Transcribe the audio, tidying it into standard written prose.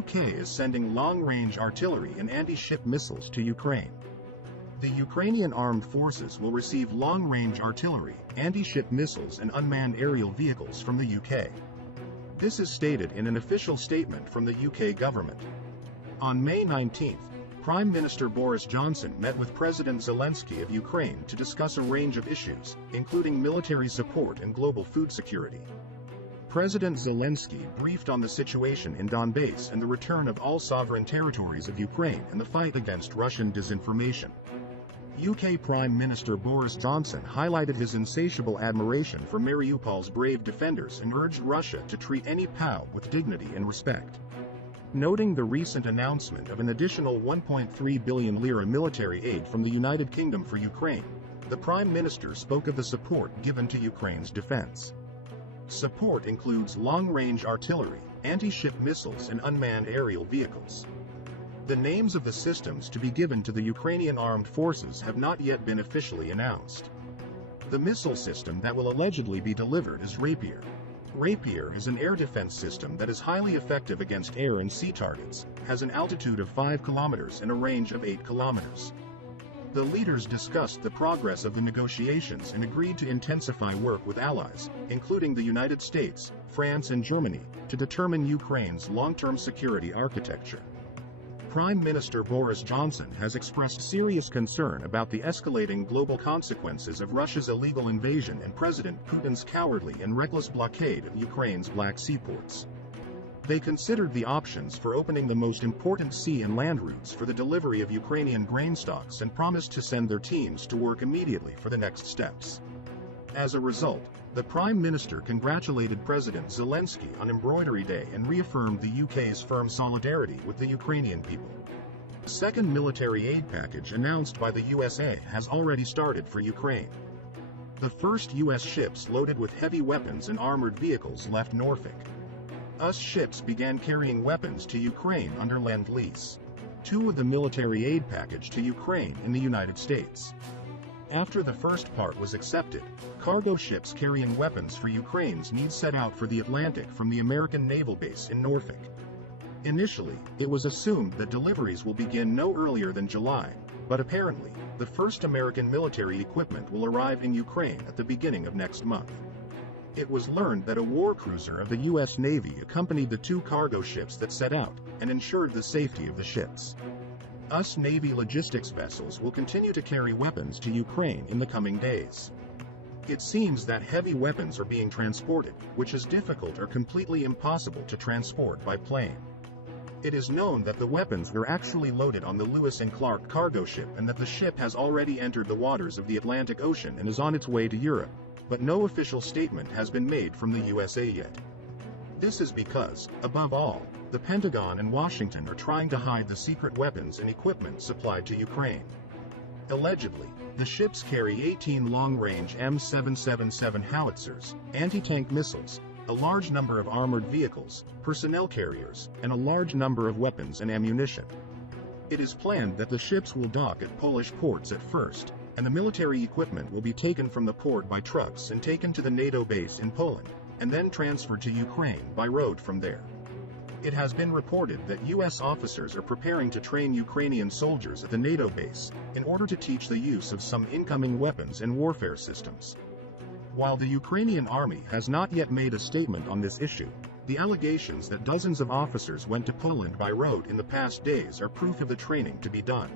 UK is sending long-range artillery and anti-ship missiles to Ukraine. The Ukrainian armed forces will receive long-range artillery, anti-ship missiles and unmanned aerial vehicles from the UK. This is stated in an official statement from the UK government. On May 19, Prime Minister Boris Johnson met with President Zelensky of Ukraine to discuss a range of issues, including military support and global food security. President Zelensky briefed on the situation in Donbass and the return of all sovereign territories of Ukraine and the fight against Russian disinformation. UK Prime Minister Boris Johnson highlighted his insatiable admiration for Mariupol's brave defenders and urged Russia to treat any POW with dignity and respect. Noting the recent announcement of an additional 1.3 billion lira military aid from the United Kingdom for Ukraine, the Prime Minister spoke of the support given to Ukraine's defense. Support includes long-range artillery, anti-ship missiles and unmanned aerial vehicles. The names of the systems to be given to the Ukrainian armed forces have not yet been officially announced. The missile system that will allegedly be delivered is Rapier. Rapier is an air defense system that is highly effective against air and sea targets, has an altitude of 5 kilometers and a range of 8 kilometers. The leaders discussed the progress of the negotiations and agreed to intensify work with allies, including the United States, France and Germany, to determine Ukraine's long-term security architecture. Prime Minister Boris Johnson has expressed serious concern about the escalating global consequences of Russia's illegal invasion and President Putin's cowardly and reckless blockade of Ukraine's Black Sea ports. They considered the options for opening the most important sea and land routes for the delivery of Ukrainian grain stocks and promised to send their teams to work immediately for the next steps. As a result, the Prime Minister congratulated President Zelensky on Embroidery Day and reaffirmed the UK's firm solidarity with the Ukrainian people. The second military aid package announced by the USA has already started for Ukraine. The first U.S. ships loaded with heavy weapons and armored vehicles left Norfolk. US ships began carrying weapons to Ukraine under Lend-Lease. 2 of the military aid package to Ukraine in the United States. After the first part was accepted, cargo ships carrying weapons for Ukraine's needs set out for the Atlantic from the American naval base in Norfolk. Initially, it was assumed that deliveries will begin no earlier than July, but apparently, the first American military equipment will arrive in Ukraine at the beginning of next month. It was learned that a war cruiser of the U.S. Navy accompanied the 2 cargo ships that set out, and ensured the safety of the ships. US Navy logistics vessels will continue to carry weapons to Ukraine in the coming days. It seems that heavy weapons are being transported, which is difficult or completely impossible to transport by plane. It is known that the weapons were actually loaded on the Lewis and Clark cargo ship and that the ship has already entered the waters of the Atlantic Ocean and is on its way to Europe, but no official statement has been made from the USA yet. This is because, above all, the Pentagon and Washington are trying to hide the secret weapons and equipment supplied to Ukraine. Allegedly, the ships carry 18 long-range M777 howitzers, anti-tank missiles, a large number of armored vehicles, personnel carriers, and a large number of weapons and ammunition. It is planned that the ships will dock at Polish ports at first, and the military equipment will be taken from the port by trucks and taken to the NATO base in Poland, and then transferred to Ukraine by road from there. It has been reported that U.S. officers are preparing to train Ukrainian soldiers at the NATO base, in order to teach the use of some incoming weapons and warfare systems. While the Ukrainian army has not yet made a statement on this issue, the allegations that dozens of officers went to Poland by road in the past days are proof of the training to be done.